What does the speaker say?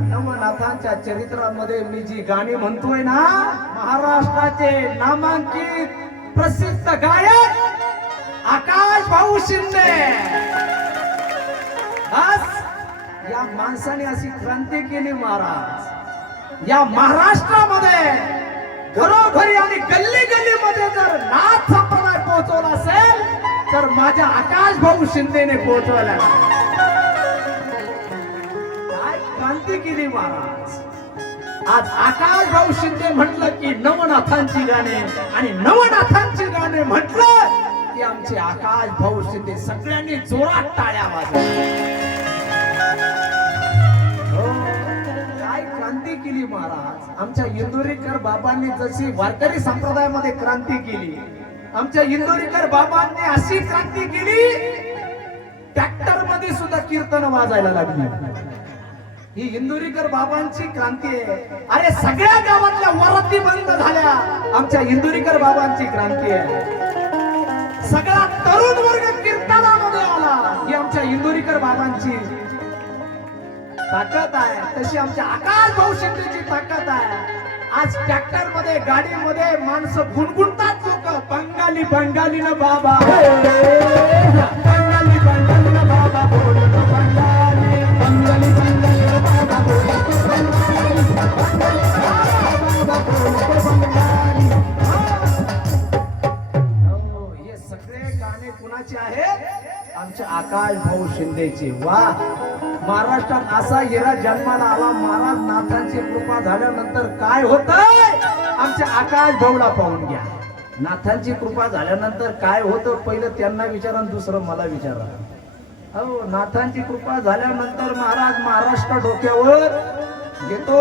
नवनाथांच्या चरित्रामध्ये मी जी गाणी म्हणतोय ना, महाराष्ट्राचे नामांकित प्रसिद्ध गायक आकाश भाऊ शिंदे, या माणसाने अशी क्रांती केली महाराज. या महाराष्ट्रामध्ये घरोघरी आणि गल्ली गल्लीमध्ये जर नाथ संप्रदाय पोहोचवला असेल तर माझ्या आकाश भाऊ शिंदेने पोहोचवला. काय क्रांती केली महाराज. आज आकाश भाऊ शिंदे म्हटलं की नवनाथांची गाणे, आणि नवनाथांची गाणे म्हटलं की आमचे आकाश भाऊ शिंदे. सगळ्यांनी जोरात टाळ्या वाजवल्या. काय क्रांती केली महाराज. आमच्या इंदोरीकर बाबांनी जशी वारकरी संप्रदायामध्ये क्रांती केली, आमच्या इंदोरीकर बाबांनी अशी क्रांती केली, ट्रॅक्टर मध्ये सुद्धा कीर्तन वाजायला लागली. ही इंदोरीकर बाबांची क्रांती आहे. अरे सगळ्या गावातल्या वरती बंद झाल्या, आमच्या इंदोरीकर बाबांची क्रांती आहे. सगळा तरुण वर्ग कीर्तनामध्ये आला, ही आमच्या इंदोरीकर बाबांची ताकद आहे. तशी आमच्या आकाश भाऊ शिंदेची ताकद आहे. आज ट्रॅक्टर मध्ये, गाडीमध्ये माणसं गुणगुणतात लोक, बंगाली बंगाली न बाबा, बंगाली बंगाली न बाबा बोल, बंगाली बंगाली बंगाली न बाबा बोल, हे सगळे गाणे कुणाचे आहेत? आमच्या आकाश भाऊ शिंदेचे. वा, महाराष्ट्रात असा हिरा जन्माला आला. महाराज नाथांची कृपा झाल्यानंतर काय होतंय आमच्या आकाश भाऊला पाहून घ्या. नाथांची कृपा झाल्यानंतर काय होतं पहिलं त्यांना विचारा, दुसरं मला विचारा. हो, नाथांची कृपा झाल्यानंतर महाराज महाराष्ट्र डोक्यावर घेतो.